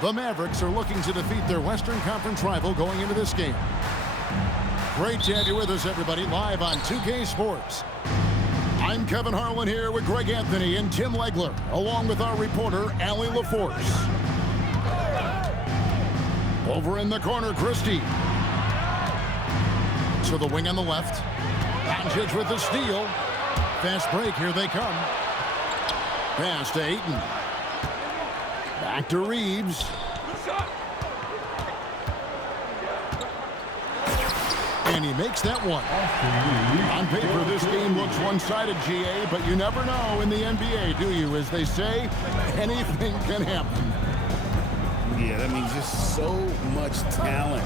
The Mavericks are looking to defeat their Western Conference rival going into this game. Great to have you with us, everybody, live on 2K Sports. I'm Kevin Harlan here with Greg Anthony and Tim Legler, along with our reporter, Allie LaForce. Over in the corner, Christie. To the wing on the left. Doncic with the steal. Fast break, here they come. Pass to Ayton. Back to Reeves. And he makes that one. On paper, this game looks one-sided, GA, but you never know in the NBA, do you? As they say, anything can happen. Yeah, that means just so much talent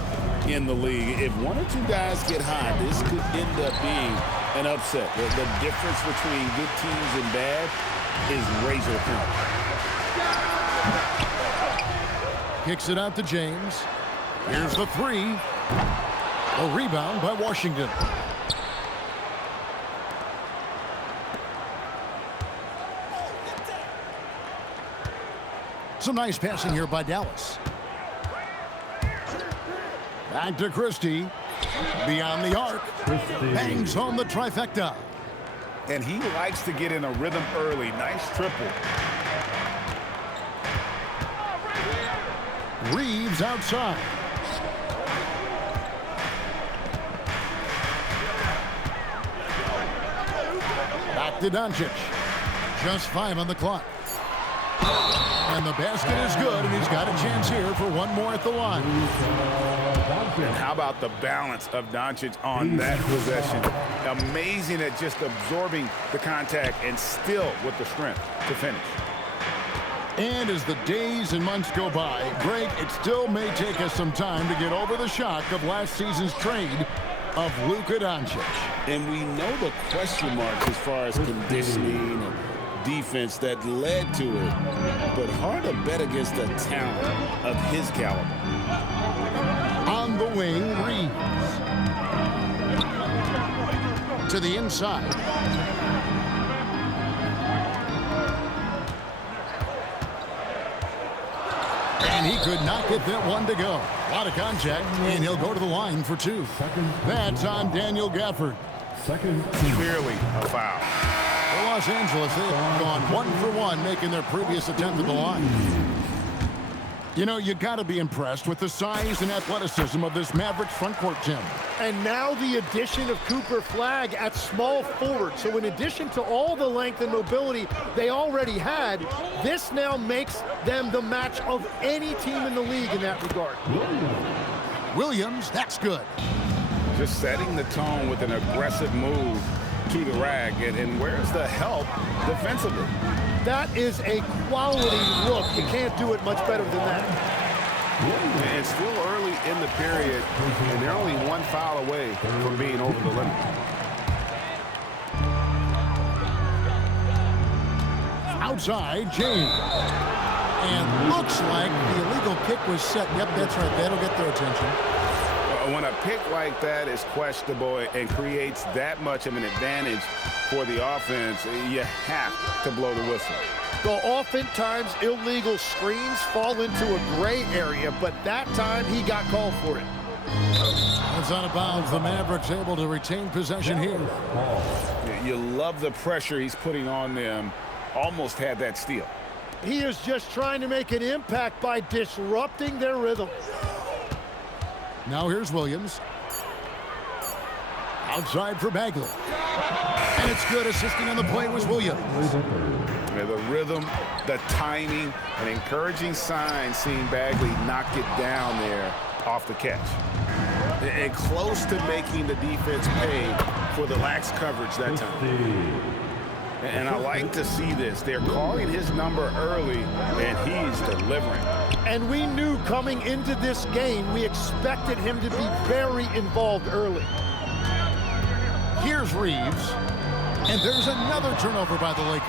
in the league. If one or two guys get hot, this could end up being an upset. The difference between good teams and bad is razor thin. Kicks it out to James. Here's the three. A rebound by Washington. Some nice passing here by Dallas. Back to Christie. Beyond the arc. Bangs home the trifecta. And he likes to get in a rhythm early. Nice triple. Reeves outside. Back to Doncic. Just 5 on the clock. And the basket is good, and he's got a chance here for one more at the line. And how about the balance of Doncic on that possession? Amazing at just absorbing the contact and still with the strength to finish. And as the days and months go by, Greg, it still may take us some time to get over the shock of last season's trade of Luka Doncic. And we know the question marks as far as conditioning and defense that led to it, but hard to bet against a talent of his caliber. On the wing, Reeves. To the inside. And he could not get that one to go. A lot of contact, and he'll go to the line for 2. That's on Daniel Gafford. Clearly a foul. For Los Angeles, they have gone 1 for 1, making their previous attempt at the line. You know, you got to be impressed with the size and athleticism of this Mavericks front court, Tim. And now the addition of Cooper Flagg at small forward. So in addition to all the length and mobility they already had, this now makes them the match of any team in the league in that regard. Williams, that's good. Just setting the tone with an aggressive move to the rack. And where's the help defensively? That is a quality look. You can't do it much better than that. It's still early in the period, and they're only 1 foul away from being over the limit. Outside, James. And looks like the illegal kick was set. Yep, that's right. That'll get their attention. When a pick like that is questionable and creates that much of an advantage for the offense, you have to blow the whistle. Well, oftentimes illegal screens fall into a gray area, but that time he got called for it. It's out of bounds. The Mavericks able to retain possession here. You love the pressure he's putting on them. Almost had that steal. He is just trying to make an impact by disrupting their rhythm. Now here's Williams. Outside for Bagley. And it's good. Assisting on the play was Williams. Yeah, the rhythm, the timing, an encouraging sign seeing Bagley knock it down there off the catch. And close to making the defense pay for the lax coverage that time. And I like to see this. They're calling his number early, and he's delivering. And we knew coming into this game, we expected him to be very involved early. Here's Reeves. And there's another turnover by the Lakers.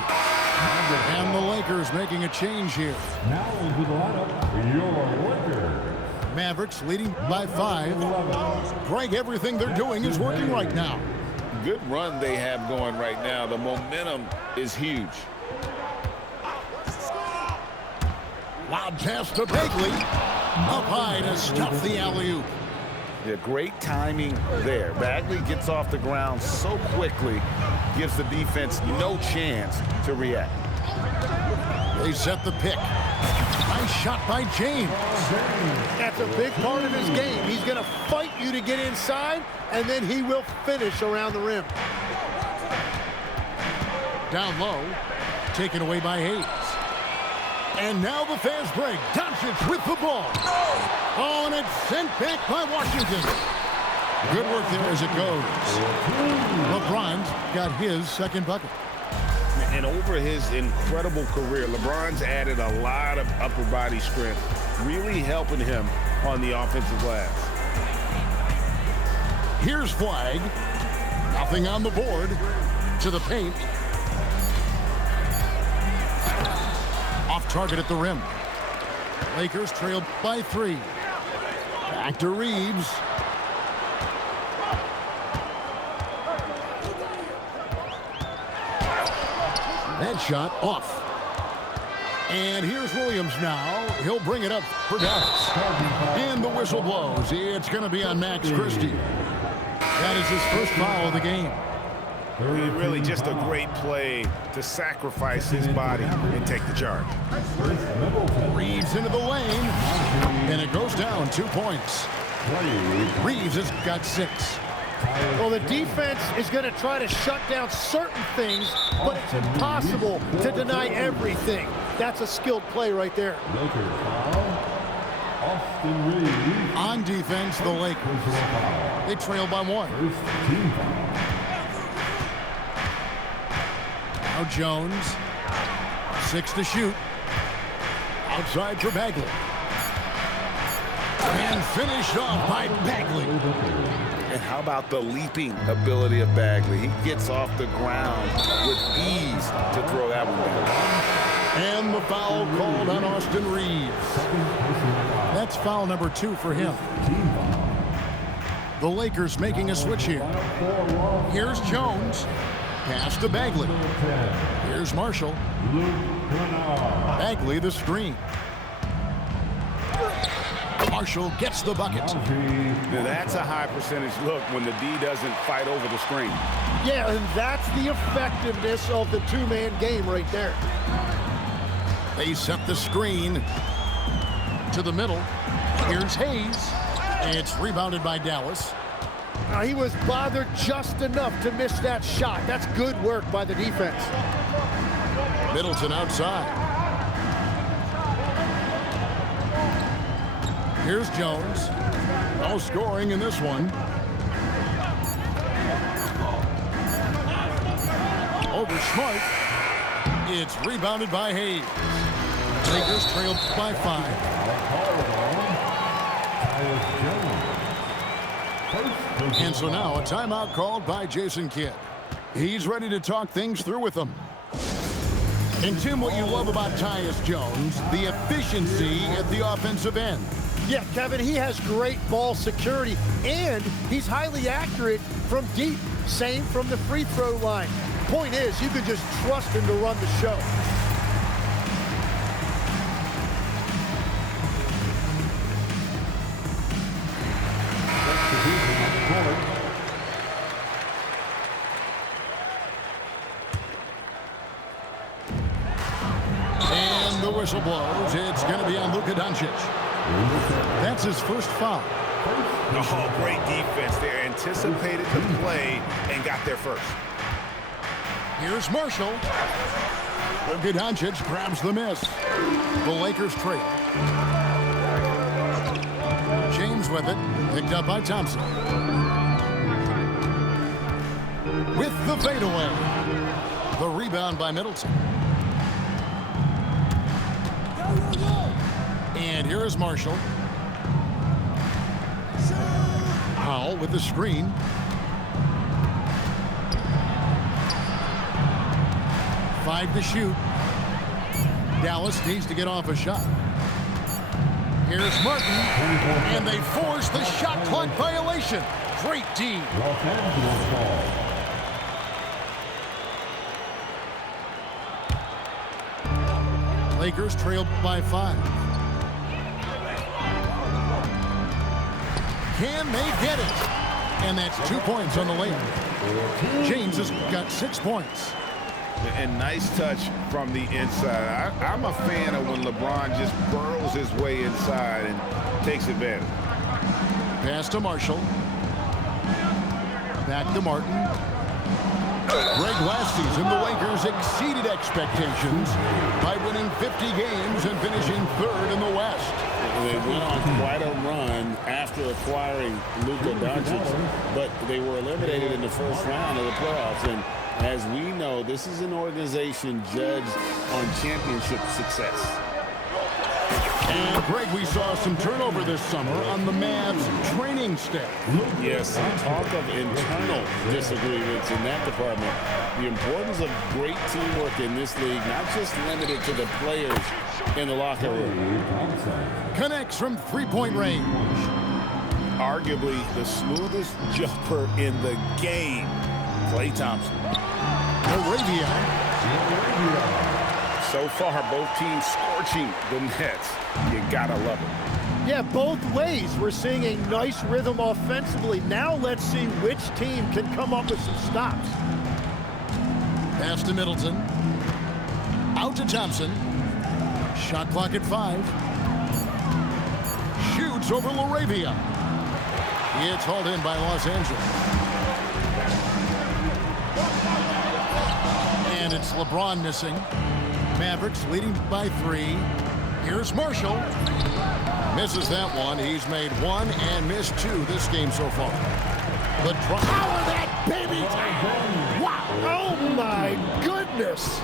And the Lakers making a change here. Now into the lineup, your Lakers. Mavericks leading by 5. Greg, everything they're doing is working right now. Good run they have going right now. The momentum is huge. Lob pass to Bagley. Up high to stuff the alley-oop. Yeah, great timing there. Bagley gets off the ground so quickly, gives the defense no chance to react. They set the pick. Nice shot by James. That's a big part of his game. He's going to fight you to get inside, and then he will finish around the rim. Down low, taken away by Hayes. And now the fast break. Doncic with the ball. Oh, and it's sent back by Washington. Good work there as it goes. LeBron's got his second bucket. And over his incredible career, LeBron's added a lot of upper body strength, really helping him on the offensive glass. Here's Flag. Nothing on the board. To the paint. Off target at the rim. Lakers trailed by 3. Back to Reeves. That shot off. And here's Williams now. He'll bring it up for Dallas. And the whistle blows. It's going to be on Max Christie. That is his first foul of the game. Really just a great play to sacrifice his body and take the charge. Reeves into the lane. And it goes down 2 points. Reeves has got 6. Well, the defense is going to try to shut down certain things, but it's impossible to deny everything. That's a skilled play right there. On defense, the Lakers. They trail by 1. Now Jones. 6 to shoot. Outside for Bagley. And finished off by Bagley. And how about the leaping ability of Bagley? He gets off the ground with ease to throw that one down. And the foul called on Austin Reeves. That's foul number 2 for him. The Lakers making a switch here. Here's Jones. Pass to Bagley. Here's Marshall. Bagley the screen. Marshall gets the bucket. Now that's a high percentage look when the D doesn't fight over the screen. Yeah, and that's the effectiveness of the two-man game right there. They set the screen to the middle. Here's Hayes. It's rebounded by Dallas. He was bothered just enough to miss that shot. That's good work by the defense. Middleton outside. Here's Jones. No scoring in this one. Over Smart. It's rebounded by Hayes. Lakers trailed by 5. And so now a timeout called by Jason Kidd. He's ready to talk things through with them. And Tim, what you love about Tyus Jones, the efficiency at the offensive end. Yeah, Kevin, he has great ball security, and he's highly accurate from deep. Same from the free throw line. Point is, you could just trust him to run the show. And the whistle blows. It's going to be on Luka Doncic. That's his first foul. Oh, great defense there. Anticipated the play and got there first. Here's Marshall. Luka Doncic grabs the miss. The Lakers trail. James with it. Picked up by Thompson. With the fadeaway. The rebound by Middleton. And here is Marshall. Powell with the screen. Five to shoot. Dallas needs to get off a shot. Here's Martin. And they force the shot clock violation. Great D. Lakers trailed by 5. Can they get it? And that's 2 points on the lane. James has got 6 points. And nice touch from the inside. I'm a fan of when LeBron just burrows his way inside and takes advantage. Pass to Marshall. Back to Martin. Greg, last season, the Lakers exceeded expectations by winning 50 games and finishing 3rd in the West. They went on quite a run after acquiring Luka Doncic, but they were eliminated in the first round of the playoffs. And as we know, this is an organization judged on championship success. And, Greg, we saw some turnover this summer on the Mavs training staff. Yes, talk of internal disagreements in that department. The importance of great teamwork in this league, not just limited to the players in the locker room. Connects from three-point range. Arguably the smoothest jumper in the game, Klay Thompson. Arabia. So far, both teams scorching the Nets. You gotta love it. Yeah, both ways. We're seeing a nice rhythm offensively. Now let's see which team can come up with some stops. Pass to Middleton. Out to Thompson. Shot clock at 5. Shoots over LaRavia. It's hauled in by Los Angeles. And it's LeBron missing. Mavericks leading by 3. Here's Marshall. Misses that one. He's made 1 and missed 2 this game so far. But power that baby time! Wow! Oh my goodness!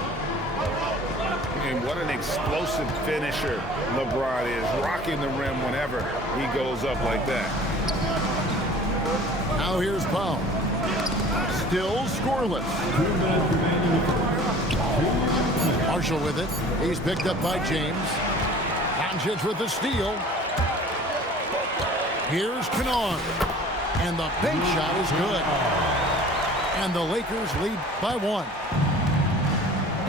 And what an explosive finisher LeBron is, rocking the rim whenever he goes up like that. Now here's Powell. Still scoreless. Marshall with it. He's picked up by James. Doncic with the steal. Here's Kennard. And the bank shot is good. And the Lakers lead by 1.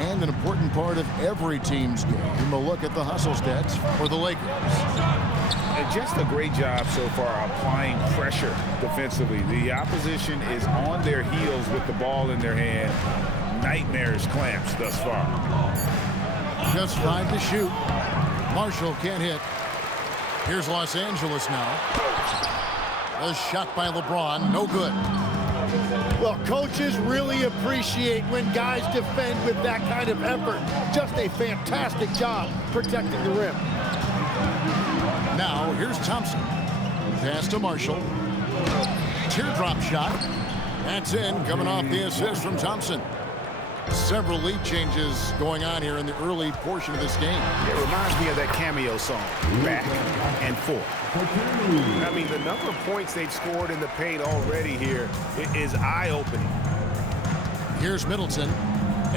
And an important part of every team's game, a look at the hustle stats for the Lakers. And just a great job so far applying pressure defensively. The opposition is on their heels with the ball in their hand. Nightmares clamps thus far. Just 5 to shoot. Marshall can't hit. Here's Los Angeles now. A shot by LeBron, no good. Well, coaches really appreciate when guys defend with that kind of effort. Just a fantastic job protecting the rim. Now, here's Thompson. Pass to Marshall. Teardrop shot. That's in, coming off the assist from Thompson. Several lead changes going on here in the early portion of this game. It reminds me of that cameo song, Back and Forth. I mean, the number of points they've scored in the paint already here is eye-opening. Here's Middleton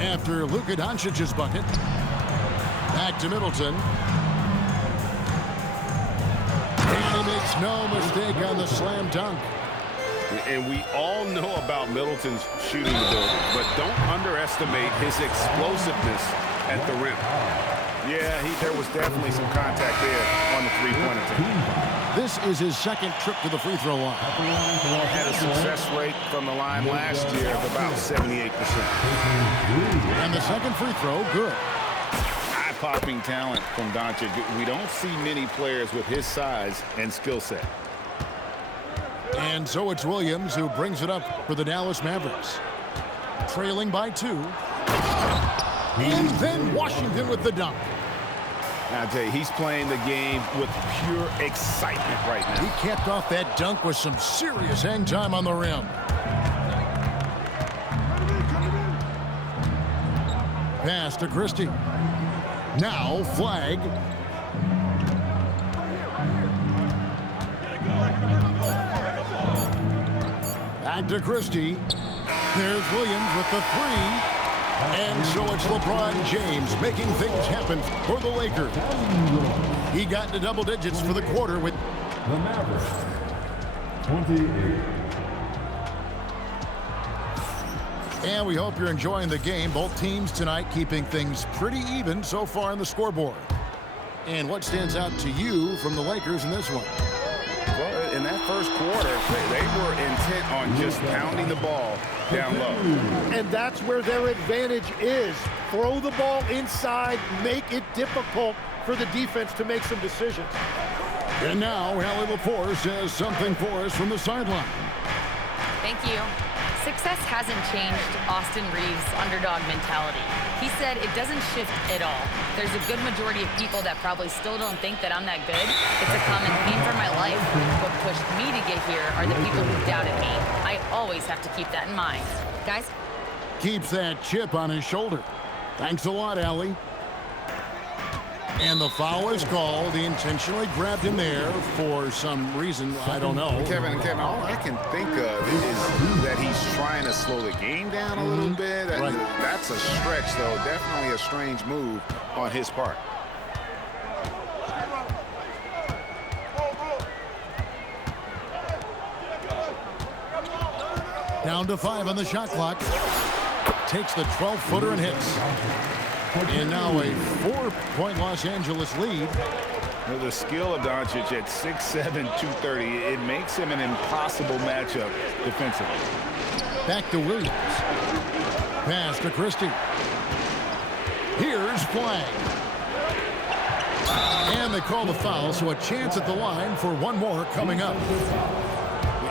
after Luka Doncic's bucket. Back to Middleton. And he makes no mistake on the slam dunk. And we all know about Middleton's shooting ability, but don't underestimate his explosiveness at the rim. Yeah, there was definitely some contact there on the three-point attempt. This is his second trip to the free throw line. Had a success rate from the line last year of about 78%. And the second free throw, good. Eye-popping talent from Doncic. We don't see many players with his size and skill set. And so it's Williams who brings it up for the Dallas Mavericks. Trailing by 2. And then Washington with the dunk. I'll tell you, he's playing the game with pure excitement right now. He capped off that dunk with some serious hang time on the rim. Pass to Christie. Now flag. Back to Christie. There's Williams with the 3. And so it's LeBron James making things happen for the Lakers. He got into double digits for the quarter with The Mavericks, 28. And we hope you're enjoying the game. Both teams tonight keeping things pretty even so far on the scoreboard. And what stands out to you from the Lakers in this one? Well, in that first quarter, they were intent on just pounding the ball down low. And that's where their advantage is. Throw the ball inside, make it difficult for the defense to make some decisions. And now, Allie Lepore says something for us from the sideline. Thank you. Success hasn't changed Austin Reeves' underdog mentality. He said it doesn't shift at all. There's a good majority of people that probably still don't think that I'm that good. It's a common theme for my life. What pushed me to get here are the people who doubted me. I always have to keep that in mind. Guys? Keeps that chip on his shoulder. Thanks a lot, Allie. And the foul is called. He intentionally grabbed him there for some reason. I don't know. Kevin, all I can think of is that he's trying to slow the game down a little bit. Right. That's a stretch, though. Definitely a strange move on his part. Down to 5 on the shot clock. Takes the 12-footer and hits. And now a 4-point Los Angeles lead. Well, the skill of Doncic at 6'7", 230, it makes him an impossible matchup defensively. Back to Williams. Pass to Christie. Here's Flag. And they call the foul, so a chance at the line for one more coming up.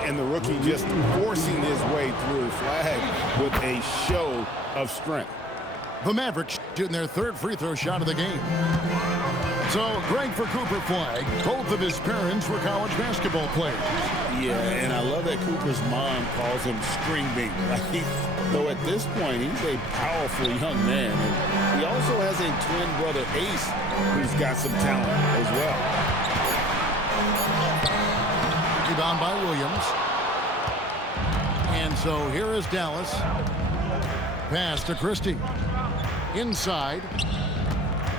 And the rookie just forcing his way through. Flag with a show of strength. The Mavericks shooting their third free throw shot of the game. So, Greg, for Cooper Flag, both of his parents were college basketball players. Yeah, and I love that Cooper's mom calls him String Bean. Though at this point, he's a powerful young man. And he also has a twin brother, Ace, who's got some talent as well. Rebound by Williams. And so here is Dallas. Pass to Christie. Inside.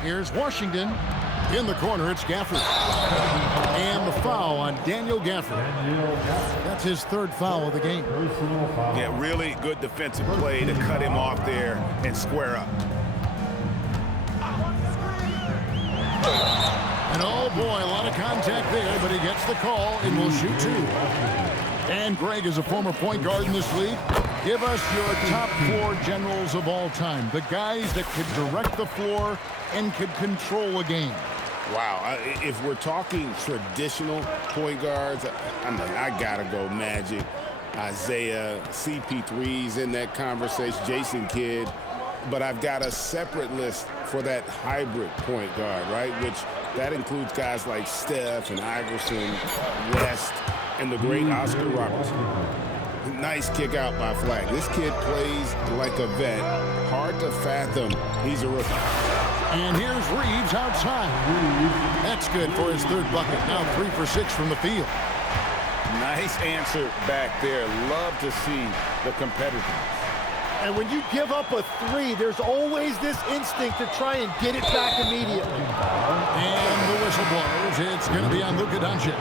Here's Washington. In the corner, it's Gafford. And the foul on Daniel Gafford. That's his third foul of the game. Yeah, really good defensive play to cut him off there and square up. And oh boy, a lot of contact there, but he gets the call and will shoot two. And Greg is a former point guard in this league. Give us your top 4 generals of all time. The guys that could direct the floor and could control a game. Wow, if we're talking traditional point guards, I gotta go Magic, Isaiah, CP3's in that conversation, Jason Kidd. But I've got a separate list for that hybrid point guard, right? Which that includes guys like Steph and Iverson, West, and the great Oscar Robertson. Nice kick out by Flag. This kid plays like a vet. Hard to fathom he's a rookie. And here's Reeves outside. That's good for his third bucket. Now 3 for 6 from the field. Nice answer back there. Love to see the competitiveness. And when you give up a 3, there's always this instinct to try and get it back immediately. And the whistle blows. It's going to be on Luka Doncic.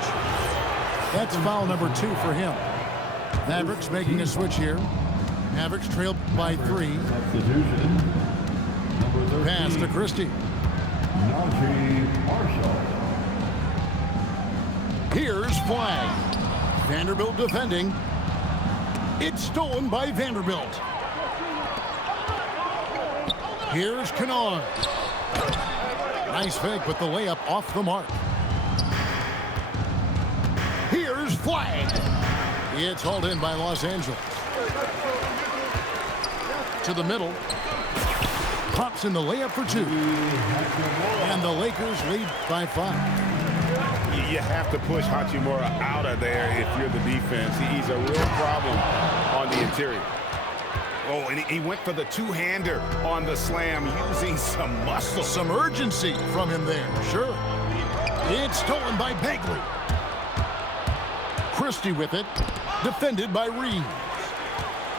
That's foul number 2 for him. Mavericks making a switch here. Mavericks trailed by 3. Pass to Christie. Here's Flag. Vanderbilt defending. It's stolen by Vanderbilt. Here's Kennard. Nice fake, but the layup off the mark. Here's Flag. It's hauled in by Los Angeles. To the middle. Pops in the layup for 2. And the Lakers lead by 5. You have to push Hachimura out of there if you're the defense. He's a real problem on the interior. Oh, and he went for the two-hander on the slam, using some muscle. Some urgency from him there, sure. It's stolen by Bagley. Christie with it, defended by Reeves.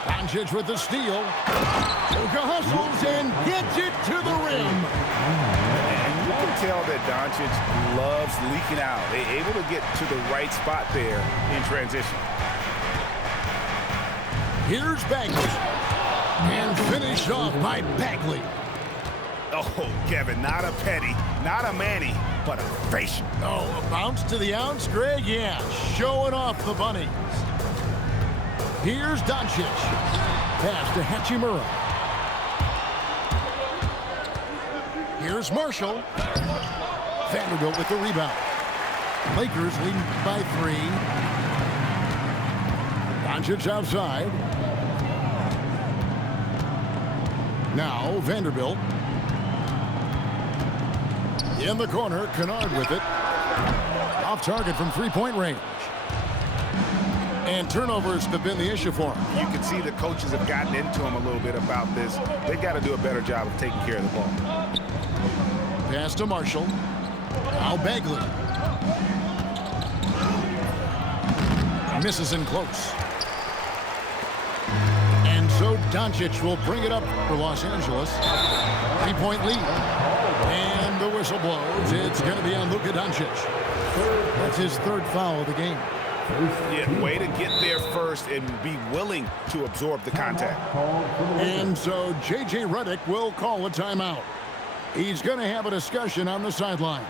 Doncic with the steal. Luka hustles and gets it to the rim. And you can tell that Doncic loves leaking out. They're able to get to the right spot there in transition. Here's Bagley. And finished off by Bagley. Oh, Kevin, not a petty, Not a Manny, but a facial. Oh, a bounce to the ounce, Greg? Yeah, showing off the bunnies. Here's Doncic. Pass to Hachimura. Here's Marshall. Vanderbilt with the rebound. Lakers leading by 3. Doncic outside. Now Vanderbilt. In the corner, Kennard with it. Off target from three-point range. And turnovers have been the issue for him. You can see the coaches have gotten into him a little bit about this. They've got to do a better job of taking care of the ball. Pass to Marshall. Now Bagley. Misses in close. And so Doncic will bring it up for Los Angeles. 3-point lead. And the whistle blows. It's going to be on Luka Doncic. That's his 3rd foul of the game. Yeah, way to get there first and be willing to absorb the contact. And so J.J. Redick will call a timeout. He's going to have a discussion on the sideline.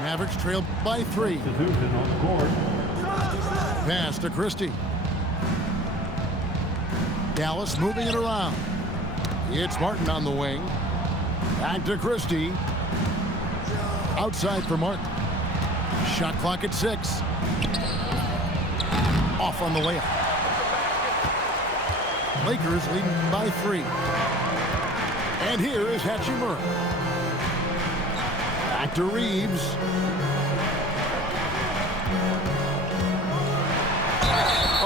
Mavericks trailed by 3. Pass to Christie. Dallas moving it around. It's Martin on the wing. Back to Christie. Outside for Martin. Shot clock at 6. Off on the layup. Lakers leading by 3. And here is Hachimura. Back to Reeves.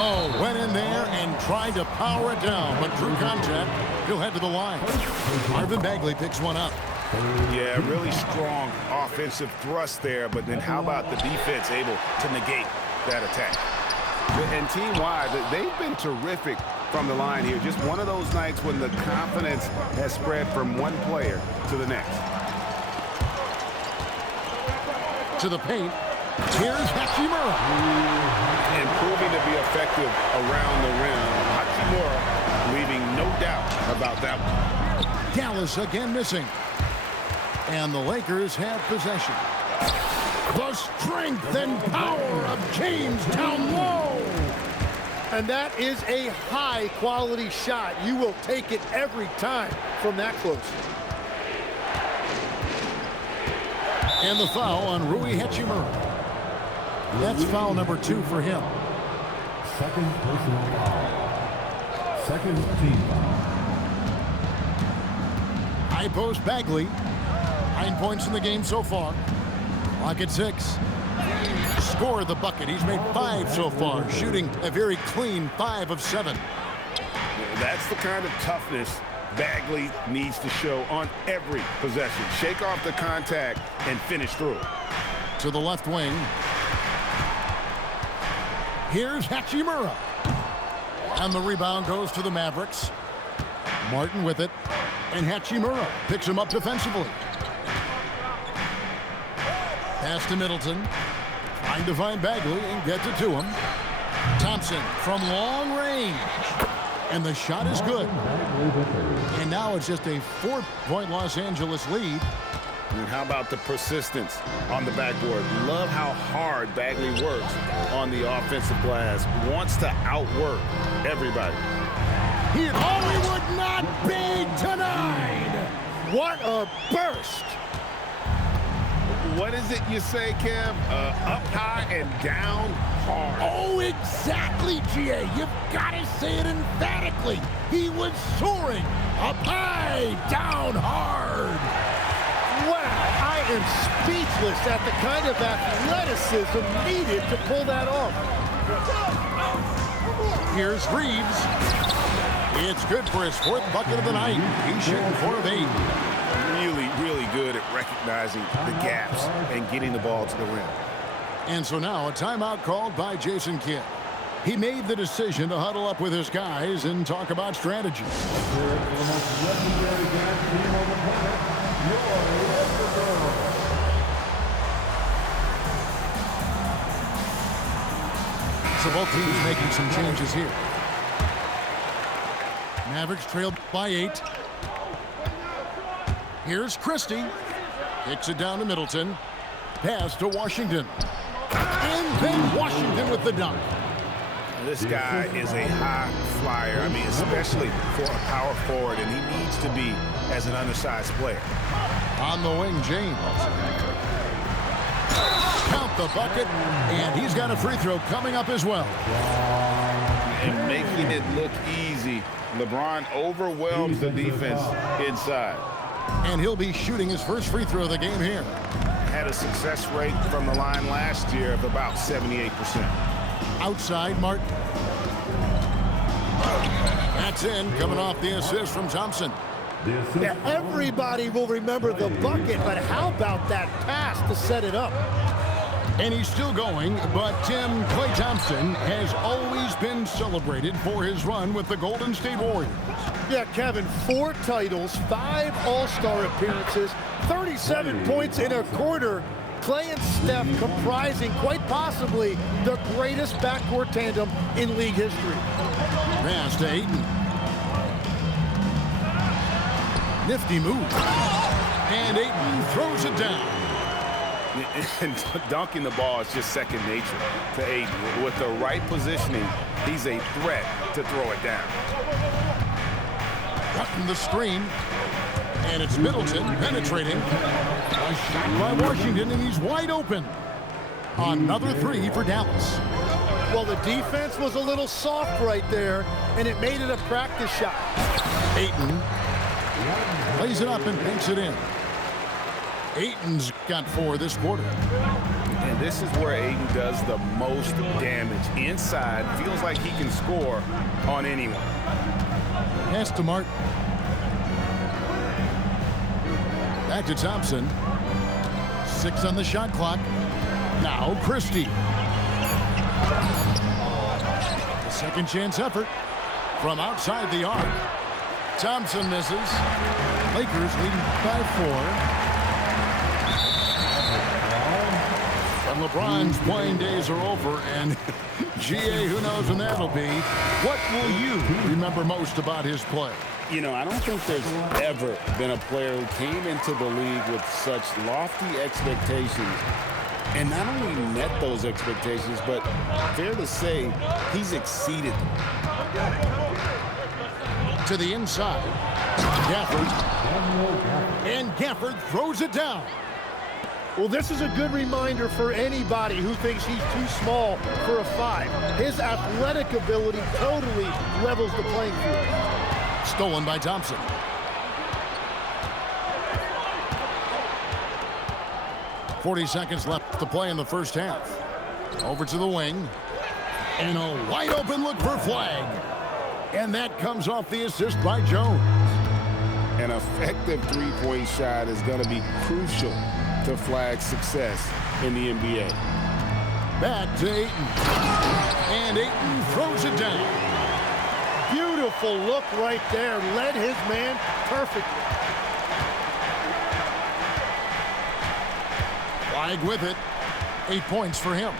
Oh, went in there and tried to power it down, but drew contact. He'll head to the line. Marvin Bagley picks one up. Yeah, really strong offensive thrust there, but then how about the defense able to negate that attack? And team-wide, they've been terrific from the line here. Just one of those nights when the confidence has spread from one player to the next. To the paint. Here's Hachimura. And proving to be effective around the rim. Hachimura leaving no doubt about that one. Dallas again missing. And the Lakers have possession. The strength and power of Jamestown Low. And that is a high-quality shot. You will take it every time from that close. And the foul on Rui Hachimura. That's foul number 2 for him. Second personal foul. Second team foul. High post Bagley. 9 points in the game so far. Clock at 6. Scored the bucket. He's made 5 so far, shooting a very clean 5 of 7. That's the kind of toughness Bagley needs to show on every possession. Shake off the contact and finish through. To the left wing. Here's Hachimura. And the rebound goes to the Mavericks. Martin with it. And Hachimura picks him up defensively. Pass to Middleton. Trying to find Bagley and gets it to him. Thompson from long range. And the shot is good. And now it's just a 4-point Los Angeles lead. And how about the persistence on the backboard? Love how hard Bagley works on the offensive glass. Wants to outwork everybody. He would not be denied. What a burst. What is it you say, Kev? Up high and down hard. Oh, exactly, G.A. You've got to say it emphatically. He was soaring up high, down hard. Wow, I am speechless at the kind of athleticism needed to pull that off. Here's Reeves. It's good for his 4th bucket of the night. He's shooting 4 of 8. Really good at recognizing the gaps and getting the ball to the rim. And so now a timeout called by Jason Kidd. He made the decision to huddle up with his guys and talk about strategy. So both teams making some changes here. Mavericks trailed by 8. Here's Christie. Kicks it down to Middleton. Pass to Washington. And then Washington with the dunk. This guy is a high flyer. I mean, especially for a power forward, and he needs to be as an undersized player. On the wing, James. Count the bucket, and he's got a free throw coming up as well. And making it look easy, LeBron overwhelms the defense inside. And he'll be shooting his first free throw of the game here. Had a success rate from the line last year of about 78%. Outside, Martin. That's in, coming off the assist from Thompson. Yeah, everybody will remember the bucket, but how about that pass to set it up? And he's still going, but Tim Klay Thompson has always been celebrated for his run with the Golden State Warriors. Yeah, Kevin, 4 titles, 5 All-Star appearances, 37 points in a quarter. Klay and Steph comprising quite possibly the greatest backcourt tandem in league history. Pass to Ayton. Nifty move. And Ayton throws it down. And dunking the ball is just second nature to Ayton. With the right positioning, he's a threat to throw it down. Cutting the screen. And it's Middleton penetrating. A shot by Washington, and he's wide open. Another 3 for Dallas. Well, the defense was a little soft right there, and it made it a practice shot. Ayton lays it up and banks it in. Ayton's got 4 this quarter. And this is where Ayton does the most damage. Inside, feels like he can score on anyone. Pass to Martin. Back to Thompson. 6 on the shot clock. Now Christie. The second chance effort from outside the arc. Thompson misses. Lakers leading by 4. And LeBron's playing days are over, and GA, who knows when that'll be. What will you remember most about his play? You know, I don't think there's ever been a player who came into the league with such lofty expectations and not only met those expectations, but fair to say, he's exceeded them. To the inside. Gafford. And Gafford throws it down. Well, this is a good reminder for anybody who thinks he's too small for a 5. His athletic ability totally levels the playing field. Stolen by Thompson. .40 seconds left to play in the first half. Over to the wing. And a wide open look for Flag. And that comes off the assist by Jones. An effective three-point shot is going to be crucial to Flag's success in the NBA. Back to Ayton. And Ayton throws it down. Beautiful look right there. Led his man perfectly. Flag with it. 8 points for him.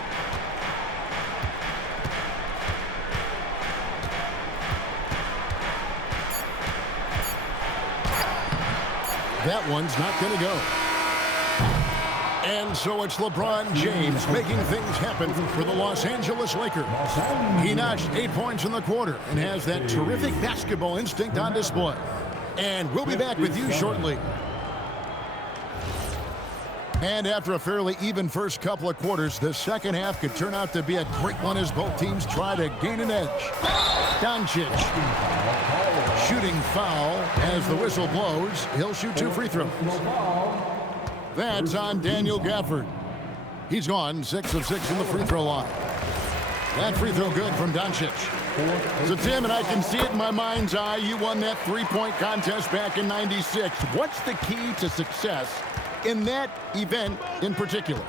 That one's not going to go. And so it's LeBron James making things happen for the Los Angeles Lakers. He notched 8 points in the quarter and has that terrific basketball instinct on display. And we'll be back with you shortly. And after a fairly even first couple of quarters, the second half could turn out to be a great one as both teams try to gain an edge. Doncic shooting foul as the whistle blows. He'll shoot 2 free throws. That's on Daniel Gafford. He's gone 6 of 6 from the free throw line. That free throw good from Doncic. So, Tim, and I can see it in my mind's eye, you won that three-point contest back in '96. What's the key to success in that event in particular?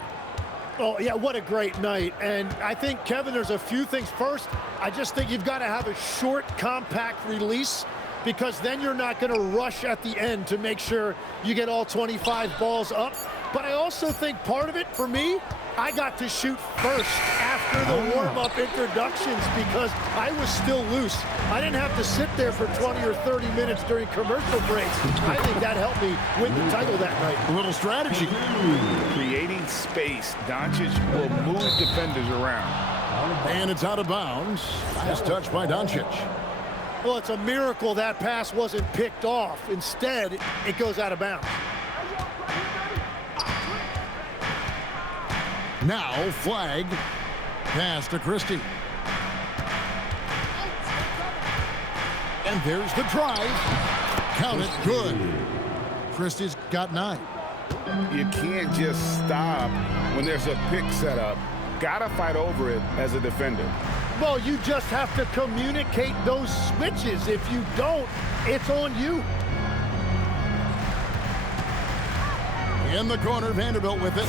Oh, yeah, what a great night. And I think, Kevin, there's a few things. First, I just think you've got to have a short, compact release, because then you're not going to rush at the end to make sure you get all 25 balls up. But I also think part of it, for me, I got to shoot first after the warm-up introductions because I was still loose. I didn't have to sit there for 20 or 30 minutes during commercial breaks. I think that helped me win the title that night. A little strategy. Creating space. Doncic will move defenders around. And it's out of bounds. Last touch by Doncic. Well, it's a miracle that pass wasn't picked off. Instead, it goes out of bounds. Now flag. Pass to Christie. And there's the drive. Count it. Good. Christie's got 9. You can't just stop when there's a pick set up. Gotta fight over it as a defender. Well, you just have to communicate those switches. If you don't, it's on you. In the corner, Vanderbilt with it.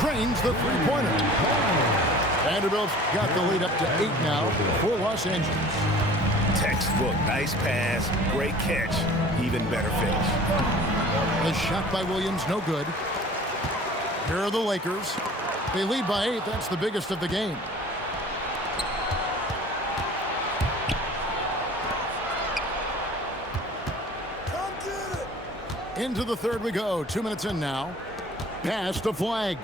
Trains the three-pointer. Vanderbilt's got the lead up to 8 now for Los Angeles. Textbook, nice pass, great catch, even better finish. The shot by Williams, no good. Here are the Lakers. They lead by 8. That's the biggest of the game. Into the third we go. 2 minutes in now. Pass to Flag.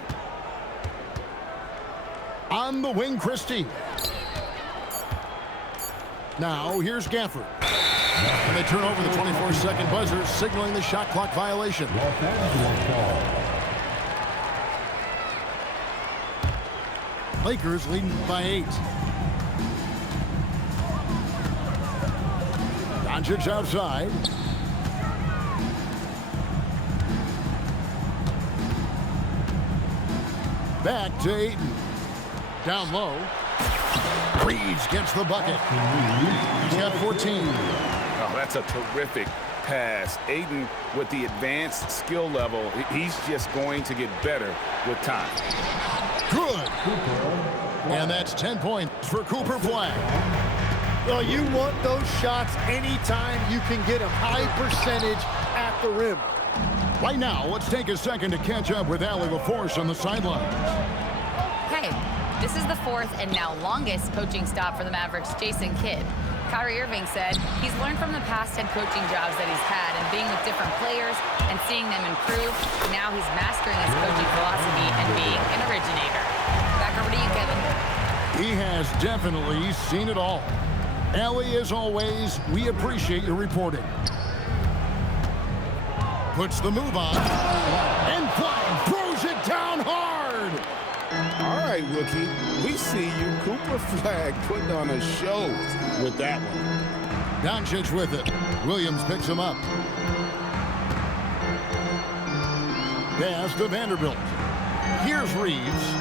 On the wing, Christie. Now here's Gafford. And they turn over the 24-second buzzer, signaling the shot clock violation. Lakers leading by 8. Doncic outside. Back to Ayton. Down low. Reeves gets the bucket. He's got 14. Oh, that's a terrific pass. Ayton, with the advanced skill level, he's just going to get better with time. Good. And that's 10 points for Cooper Flag. Well, you want those shots anytime you can get a high percentage at the rim. Right now, let's take a second to catch up with Allie LaForce on the sidelines. Hey, this is the 4th and now longest coaching stop for the Mavericks' Jason Kidd. Kyrie Irving said he's learned from the past head coaching jobs that he's had and being with different players and seeing them improve. Now he's mastering his coaching philosophy and being an originator. Back over to you, Kevin. He has definitely seen it all. Allie, as always, we appreciate your reporting. Puts the move on. And Flag throws it down hard. All right, rookie. We see you. Cooper Flag putting on a show with that one. Doncic with it. Williams picks him up. Pass to Vanderbilt. Here's Reeves.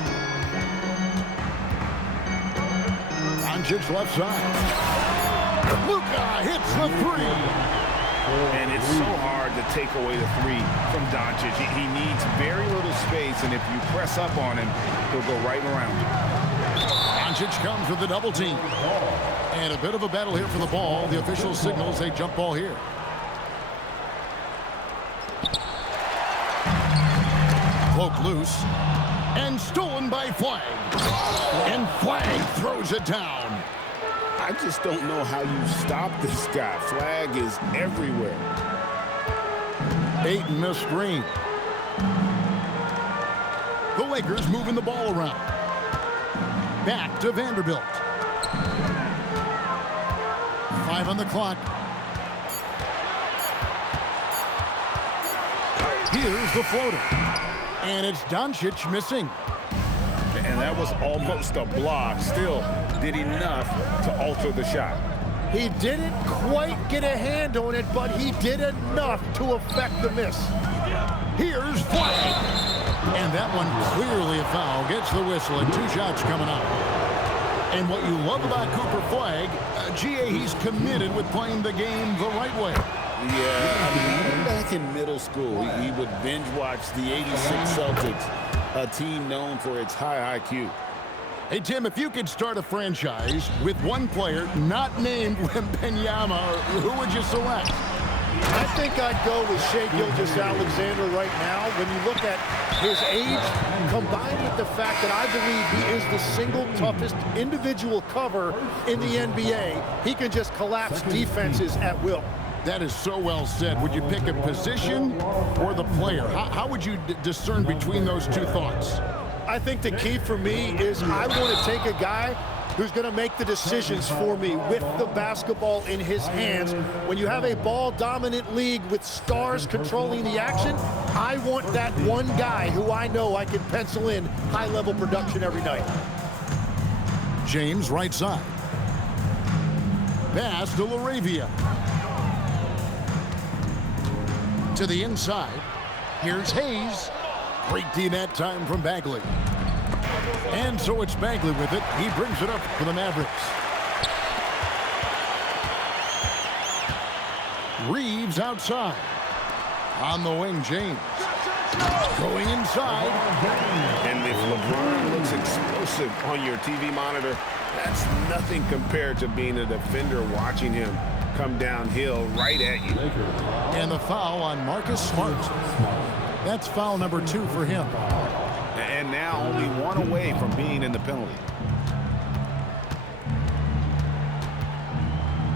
Doncic left side. Luka hits the 3. And it's so hard to take away the 3 from Doncic. He needs very little space, and if you press up on him, he'll go right around you. Doncic comes with the double team. And a bit of a battle here for the ball. The official signals a jump ball here. Cloak loose. And stolen by Flag. And Flag throws it down. I just don't know how you stop this guy. Flag is everywhere. Ayton missed screen. The Lakers moving the ball around. Back to Vanderbilt. 5 on the clock. Here's the floater. And it's Doncic missing. And that was almost a block. Still did enough to alter the shot. He didn't quite get a hand on it, but he did enough to affect the miss. Here's Flag. And that one clearly a foul. Gets the whistle and 2 shots coming up. And what you love about Cooper Flagg, GA, he's committed with playing the game the right way. Yeah, I mean, even back in middle school, he would binge watch the '86 Celtics, a team known for its high IQ. Hey, Tim, if you could start a franchise with one player not named Wembanyama, who would you select? I think I'd go with Shai Gilgeous-Alexander right now. When you look at his age, combined with the fact that I believe he is the single toughest individual cover in the NBA, he can just collapse defenses at will. That is so well said. Would you pick a position or the player? How would you discern between those two thoughts? I think the key for me is I want to take a guy who's going to make the decisions for me with the basketball in his hands. When you have a ball-dominant league with stars controlling the action, I want that one guy who I know I can pencil in high-level production every night. James, right side. Pass to LaRavia. To the inside. Here's Hayes. Great D that time from Bagley. And so it's Bagley with it. He brings it up for the Mavericks. Reeves outside. On the wing, James. Going inside. And if LeBron looks explosive on your TV monitor, that's nothing compared to being a defender watching him come downhill right at you. And the foul on Marcus Smart. That's foul number 2 for him. And now only one away from being in the penalty.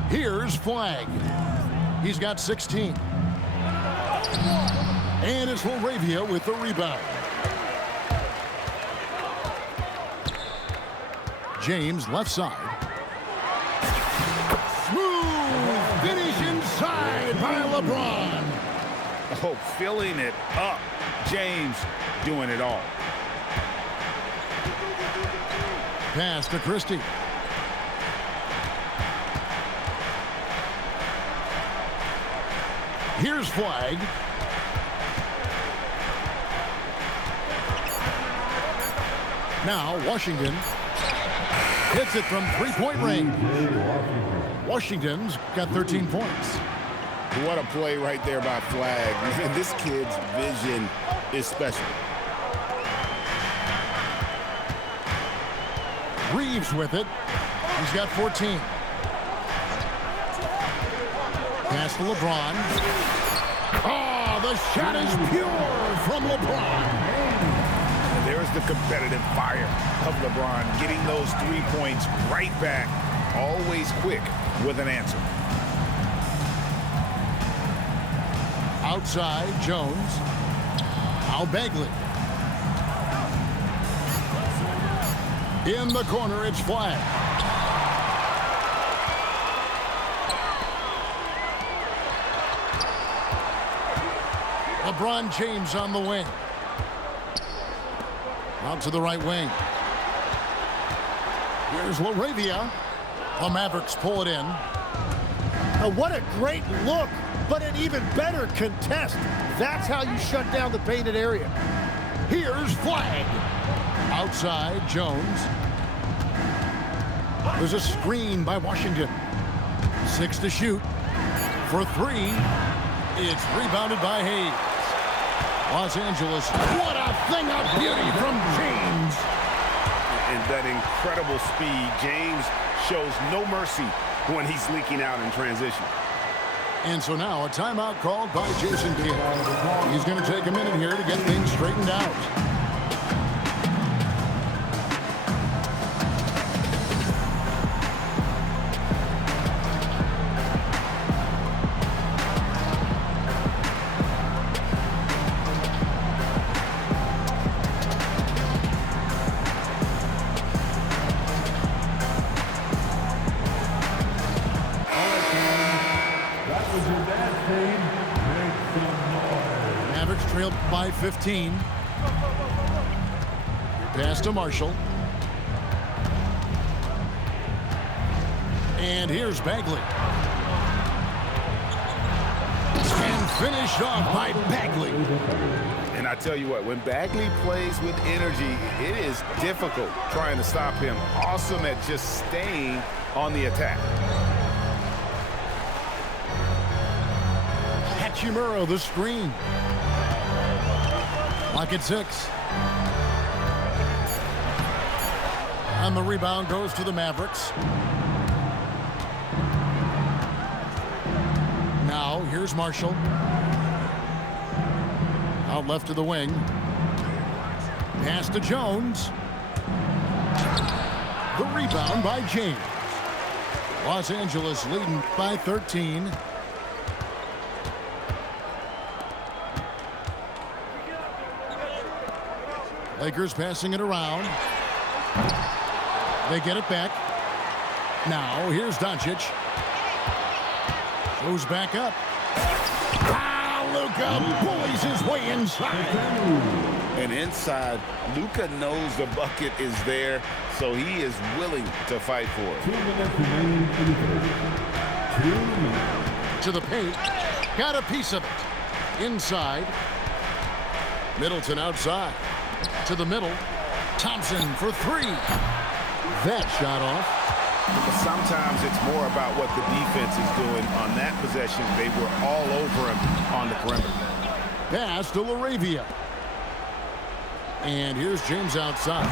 Here's Flagg. He's got 16. And it's LaRavia with the rebound. James left side. Smooth finish inside by LeBron. Oh, filling it up. James doing it all. Pass to Christie. Here's Flagg. Now Washington hits it from three-point range. Washington's got 13 points. What a play right there by Flagg. This kid's vision is special. Reeves with it. He's got 14. Pass to LeBron. Oh, the shot is pure from LeBron. There's the competitive fire of LeBron, getting those 3 points right back, always quick with an answer. Outside, Jones. Now Bagley. In the corner, it's Flagg. LeBron James on the wing. Out to the right wing. Here's LaRavia. The Mavericks pull it in. What a great look, but an even better contest. That's how you shut down the painted area. Here's Flagg. Outside, Jones. There's a screen by Washington. 6 to shoot. For 3. It's rebounded by Hayes. Los Angeles. What a thing of beauty from James. And that incredible speed. James shows no mercy when he's leaking out in transition. And so now a timeout called by Jason Kidd. He's going to take a minute here to get things straightened out. Mavericks trailed by 15. Pass to Marshall. And here's Bagley. And finished off by Bagley. And I tell you what, when Bagley plays with energy, it is difficult trying to stop him. Awesome at just staying on the attack. Hachimura, the screen. Lock at 6. And the rebound goes to the Mavericks. Now, here's Marshall. Out left to the wing. Pass to Jones. The rebound by James. Los Angeles leading by 13. Lakers passing it around. They get it back. Now, here's Doncic. Goes back up. Luka bullies his way inside. And inside, Luka knows the bucket is there, so he is willing to fight for it. 2 minutes remaining in the third. 2 minutes. To the paint. Got a piece of it. Inside. Middleton outside. To the middle. Thompson for 3. That shot off. But sometimes it's more about what the defense is doing on that possession. They were all over him on the perimeter. Pass to LaRavia. And here's James outside.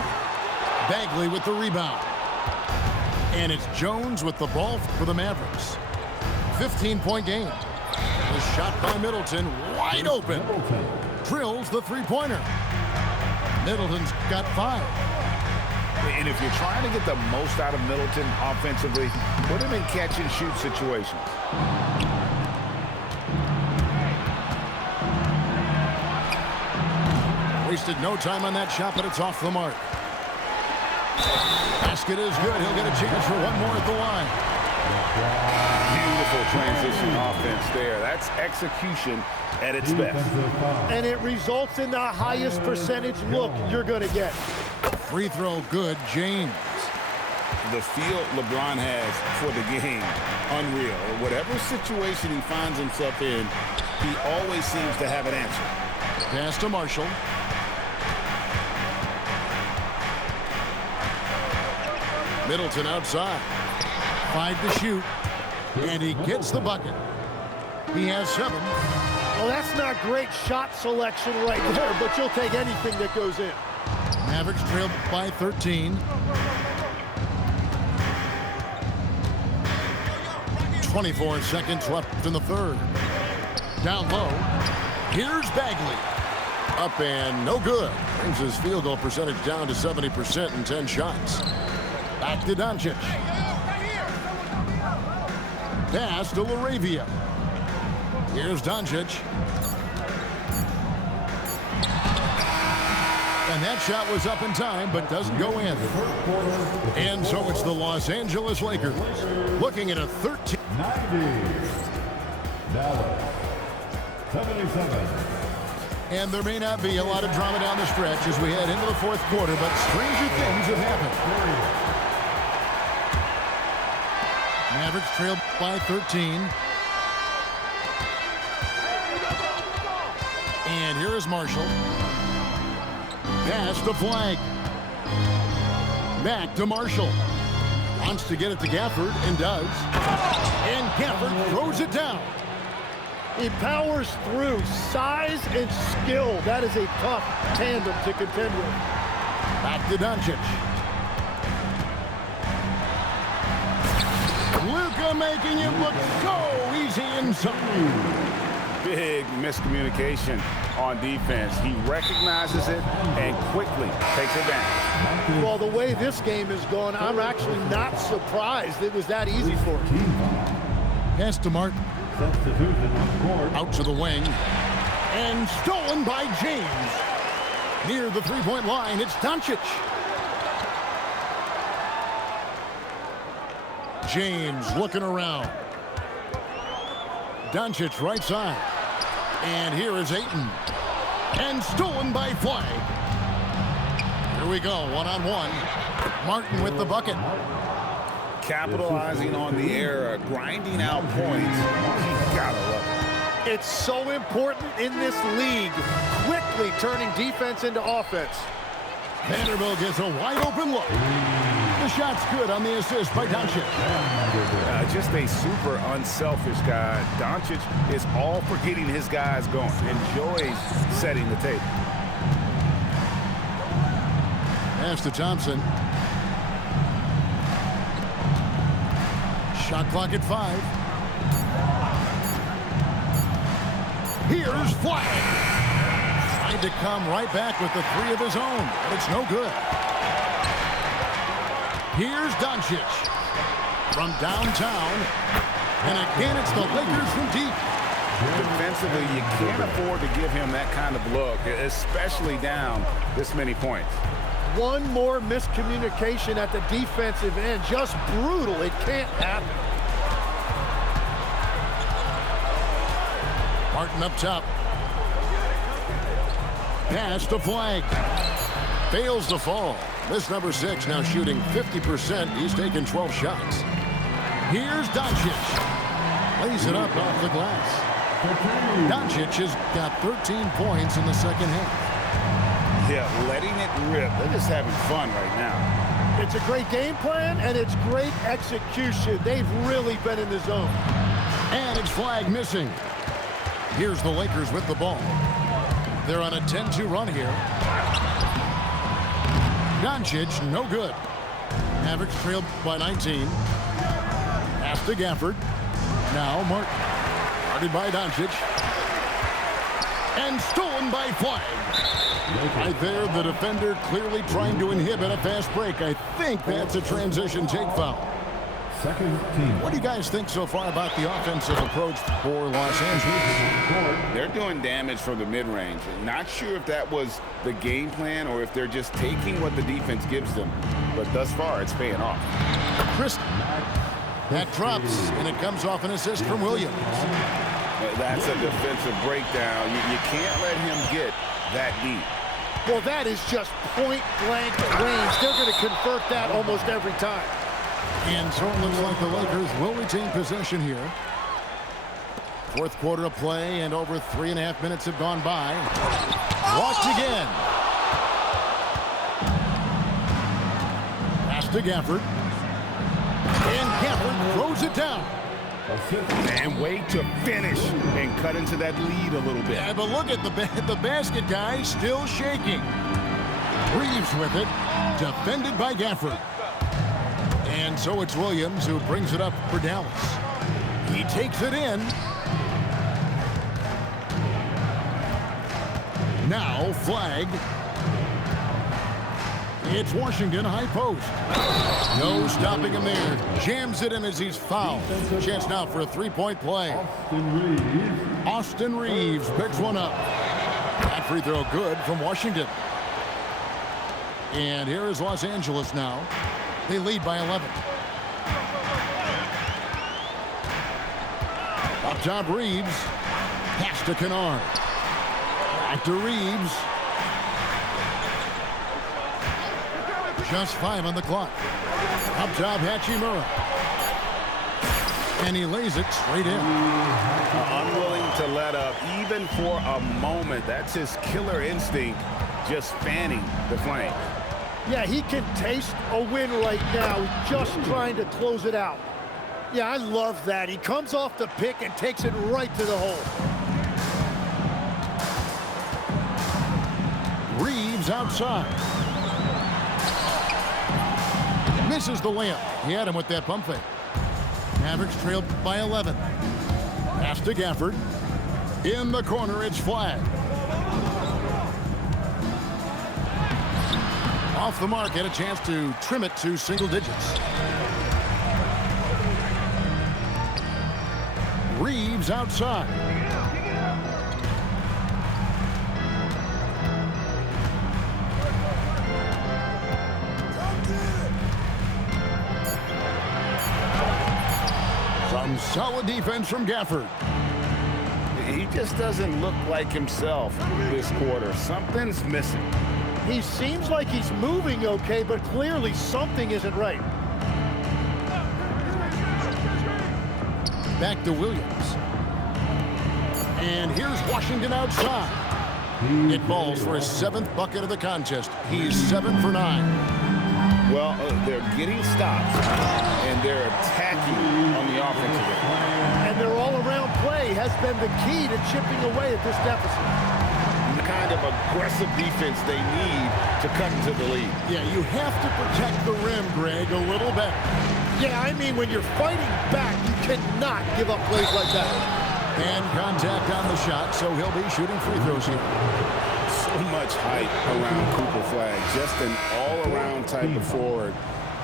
Bagley with the rebound. And it's Jones with the ball for the Mavericks. 15-point game. The shot by Middleton, wide open. Drills the three-pointer. Middleton's got 5. And if you're trying to get the most out of Middleton offensively, put him in catch-and-shoot situations. Wasted no time on that shot, but it's off the mark. Basket is good. He'll get a chance for one more at the line. Beautiful transition offense there. That's execution at its best. And it results in the highest percentage look you're going to get. Free throw good, James. The feel LeBron has for the game, unreal. Whatever situation he finds himself in, he always seems to have an answer. Pass to Marshall. Middleton outside. 5 to shoot. And he gets the bucket. He has 7. Well, that's not great shot selection right there, but you'll take anything that goes in. Mavericks trail by 13. 24 seconds left in the third. Down low. Here's Bagley. Up and no good. Brings his field goal percentage down to 70% in 10 shots. Back to Doncic. Pass to LaRavia. Here's Doncic. And that shot was up in time, but doesn't go in. And so it's the Los Angeles Lakers looking at a 13. 90. Dallas. 77. And there may not be a lot of drama down the stretch as we head into the fourth quarter, but stranger things have happened. Mavericks trail by 13. And here is Marshall. Pass to Flag. Back to Marshall. Wants to get it to Gafford and does. And Gafford throws it down. He powers through. Size and skill. That is a tough tandem to contend with. Back to Doncic. Luka making it look so easy inside. Big miscommunication on defense. He recognizes it and quickly takes advantage. Well, the way this game is going, I'm actually not surprised it was that easy for him. Pass to Martin. Substitution on court. Out to the wing. And stolen by James. Near the three-point line, it's Doncic. James looking around. Doncic right side. And here is Ayton. And stolen by Flag. Here we go, one-on-one. Martin with the bucket. Capitalizing on the error, grinding out points. You gotta love it. It's so important in this league, quickly turning defense into offense. Vanderbilt gets a wide open look. The shot's good on the assist by Doncic. Just a super unselfish guy. Doncic is all for getting his guys going. Enjoys setting the table. Pass to Thompson. Shot clock at 5. Here's Flag. Tried to come right back with the 3 of his own, but it's no good. Here's Doncic from downtown. And again, it's the Lakers from deep. Defensively, you can't afford to give him that kind of look, especially down this many points. One more miscommunication at the defensive end. Just brutal. It can't happen. Martin up top. Pass to Flag. Fails to fall. This number 6 now shooting 50%. He's taken 12 shots. Here's Doncic. Lays it up off the glass. Doncic has got 13 points in the second half. Yeah, letting it rip. They're just having fun right now. It's a great game plan, and it's great execution. They've really been in the zone. And it's Flag missing. Here's the Lakers with the ball. They're on a 10-2 run here. Doncic, no good. Mavericks trailed by 19. Pass to Gafford. Now Martin. Guarded by Doncic. And stolen by Flag. Right there, the defender clearly trying to inhibit a fast break. I think that's a transition take foul. Second team. What do you guys think so far about the offensive approach for Los Angeles? They're doing damage from the mid-range. Not sure if that was the game plan or if they're just taking what the defense gives them. But thus far, it's paying off. Chris, that drops, and it comes off an assist from Williams. That's a defensive breakdown. You can't let him get that deep. Well, that is just point-blank range. They're going to convert that almost every time. And so it looks like the Lakers will retain possession here. Fourth quarter of play, and over 3.5 minutes have gone by. Walked again. Pass to Gafford. And Gafford throws it down. And wait to finish and cut into that lead a little bit. Yeah, but look at the basket guy still shaking. Reeves with it. Defended by Gafford. And so it's Williams who brings it up for Dallas. He takes it in. Now Flag. It's Washington high post. No stopping him there. Jams it in as he's fouled. Chance now for a three-point play. Austin Reeves picks one up. That free throw good from Washington. And here is Los Angeles now. They lead by 11. Up top, Reeves. Pass to Kennard. Back to Reeves. Just 5 on the clock. Up top, Hachimura. And he lays it straight in. Unwilling to let up, even for a moment. That's his killer instinct, just fanning the flame. Yeah, he can taste a win right now, just trying to close it out. Yeah, I love that. He comes off the pick and takes it right to the hole. Reeves outside. Misses the layup. He had him with that pump fake. Mavericks trailed by 11. Pass to Gafford. In the corner, it's Flag. Off the mark, had a chance to trim it to single digits. Reeves outside. Some solid defense from Gafford. He just doesn't look like himself this quarter. Something's missing. He seems like he's moving okay, but clearly something isn't right. Back to Williams. And here's Washington outside. It falls for his 7th bucket of the contest. He's 7 for 9. Well, they're getting stops, and they're attacking on the offensive end. And their all-around play has been the key to chipping away at this deficit. The kind of aggressive defense they need to cut into the lead. Yeah, you have to protect the rim, Greg, a little better. Yeah, I mean, when you're fighting back, you cannot give up plays like that. And contact on the shot, so he'll be shooting free throws here. So much hype around Cooper Flagg. Just an all-around type of forward.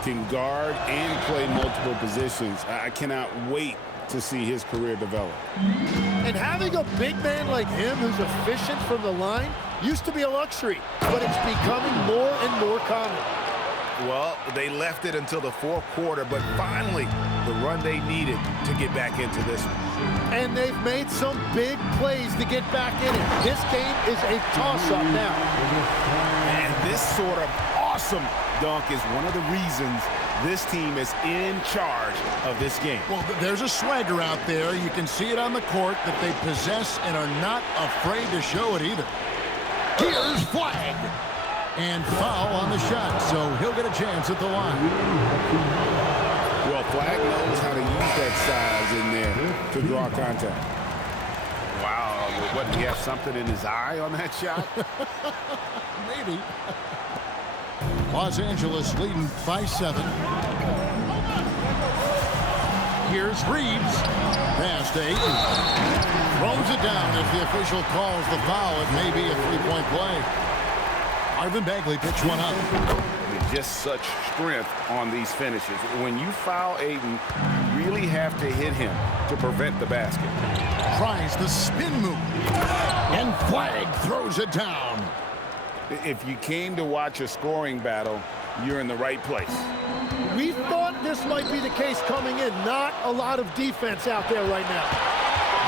Can guard and play multiple positions. I cannot wait to see his career develop. And having a big man like him who's efficient from the line used to be a luxury, but it's becoming more and more common. Well, they left it until the 4th quarter, but finally the run they needed to get back into this one. And they've made some big plays to get back in it. This game is a toss-up now. And this sort of awesome dunk is one of the reasons this team is in charge of this game. Well, there's a swagger out there. You can see it on the court that they possess and are not afraid to show it either. Here's Flagg. And foul on the shot, so he'll get a chance at the line. Well, Flagg knows how to use that size in there to draw contact. Wow, what, did he have something in his eye on that shot? Maybe. Los Angeles leading by 7. Here's Reeves. Pass to Ayton. Throws it down. If the official calls the foul, it may be a 3-point play. Marvin Bagley picks one up. Just such strength on these finishes. When you foul Ayton, you really have to hit him to prevent the basket. Tries the spin move. And Flagg throws it down. If you came to watch a scoring battle, you're in the right place. We thought this might be the case coming in. Not a lot of defense out there right now.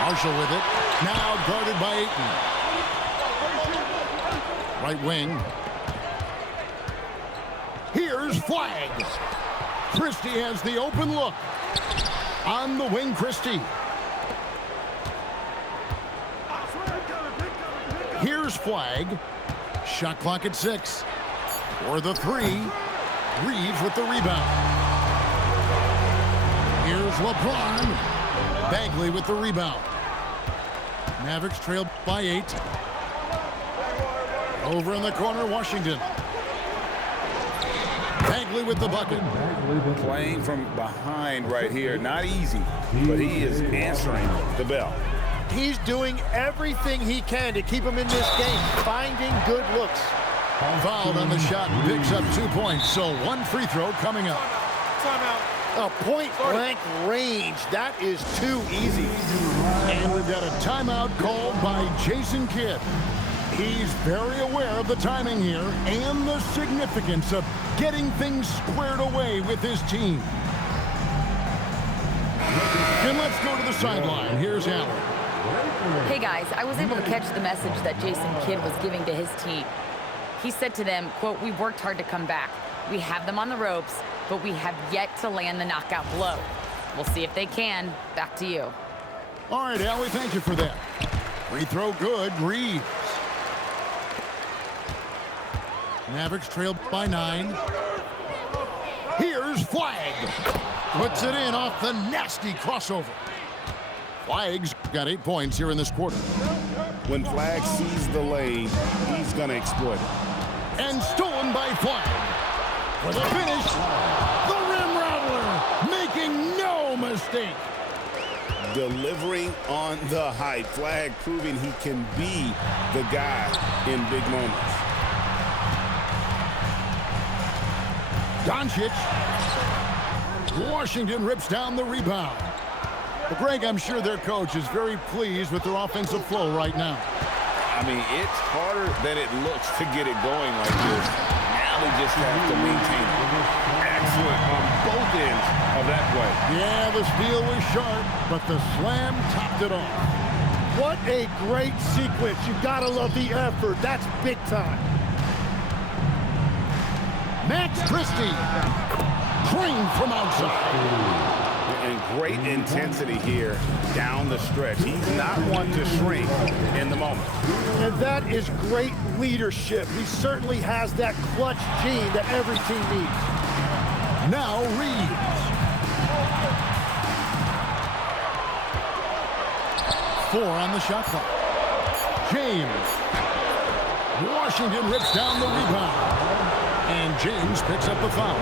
Marshall with it. Now guarded by Ayton. Right wing. Here's Flagg. Christie has the open look. On the wing, Christie. Here's Flagg. Shot clock at 6. For the 3. Reeves with the rebound. Here's LeBron. Bagley with the rebound. Mavericks trailed by 8. Over in the corner, Washington. Bagley with the bucket. Playing from behind right here. Not easy, but he is answering the bell. He's doing everything he can to keep him in this game, finding good looks. Fouled on the shot and picks up 2 points, so 1 free throw coming up. A point-blank range. That is too easy. And we've got a timeout called by Jason Kidd. He's very aware of the timing here and the significance of getting things squared away with his team. And let's go to the sideline. Here's Allen. Hey guys, I was able to catch the message that Jason Kidd was giving to his team. He said to them, quote, "We've worked hard to come back. We have them on the ropes, but we have yet to land the knockout blow. We'll see if they can." Back to you. All right, Allie, thank you for that. Free throw good, Reeves. Mavericks trailed by 9. Here's Flagg. Puts it in off the nasty crossover. Flagg's got 8 points here in this quarter. When Flagg sees the lane, he's going to exploit it. And stolen by Flagg. For the finish, the rim rattler, making no mistake. Delivering on the hype. Flagg proving he can be the guy in big moments. Doncic. Washington rips down the rebound. But Greg, I'm sure their coach is very pleased with their offensive flow right now. I mean, it's harder than it looks to get it going like this. Now they just have to maintain it. Excellent on both ends of that play. Yeah, the steal was sharp, but the slam topped it off. What a great sequence. You gotta love the effort. That's big time. Max Christie. Green from outside. And great intensity here down the stretch. He's not one to shrink in the moment. And that is great leadership. He certainly has that clutch gene that every team needs. Now Reeves. 4 on the shot clock. James. Washington rips down the rebound. And James picks up the foul.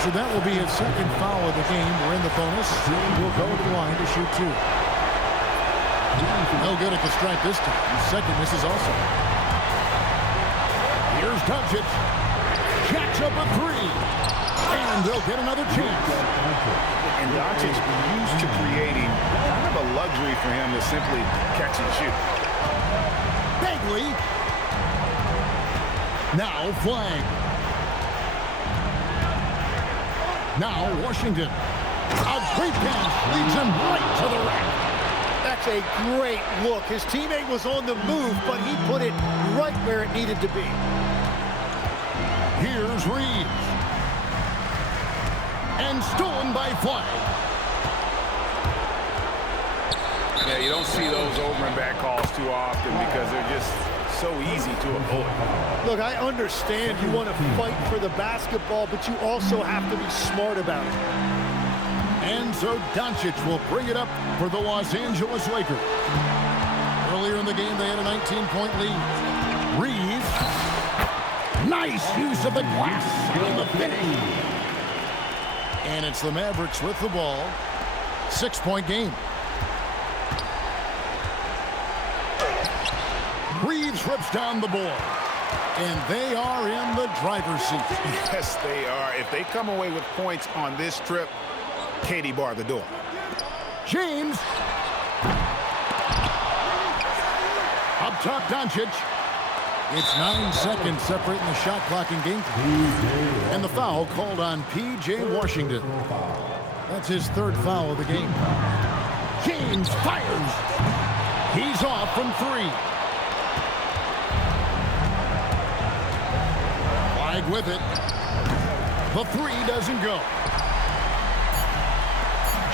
So that will be his second foul of the game. We're in the bonus. We'll go to the line to shoot 2. No good at the strike this time. Second misses also. Here's Doncic. Jacks up a 3. And they'll get another chance. And Doncic used to creating kind of a luxury for him to simply catch and shoot. Bagley. Now Flag. Now Washington. A great pass leads him right to the rack. That's a great look. His teammate was on the move, but he put it right where it needed to be. Here's Reeves. And stolen by Flag. Yeah, you don't see those over and back calls too often because they're just so easy to avoid. Look, I understand you want to fight for the basketball, but you also have to be smart about it. And so Doncic will bring it up for the Los Angeles Lakers. Earlier in the game, they had a 19-point lead. Reeves. Nice use of the glass on the finish. And it's the Mavericks with the ball. 6-point game. Reeves rips down the ball. And they are in the driver's seat. Yes, they are. If they come away with points on this trip, Katie bar the door. James. Up top, Doncic. It's 9 seconds separating the shot clock in game. And the foul called on P.J. Washington. That's his 3rd foul of the game. James fires. He's off from 3. Flag with it. The 3 doesn't go.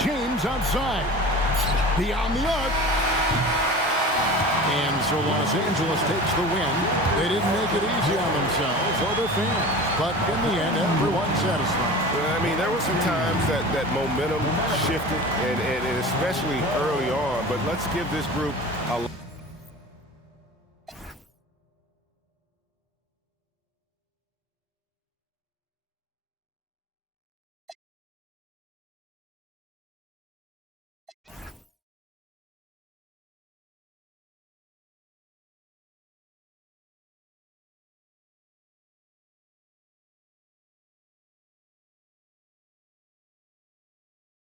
James outside. Beyond the arc. And so Los Angeles takes the win. They didn't make it easy on themselves or their fans. But in the end, everyone's satisfied. Well, I mean, there were some times that momentum shifted, and especially early on. But let's give this group a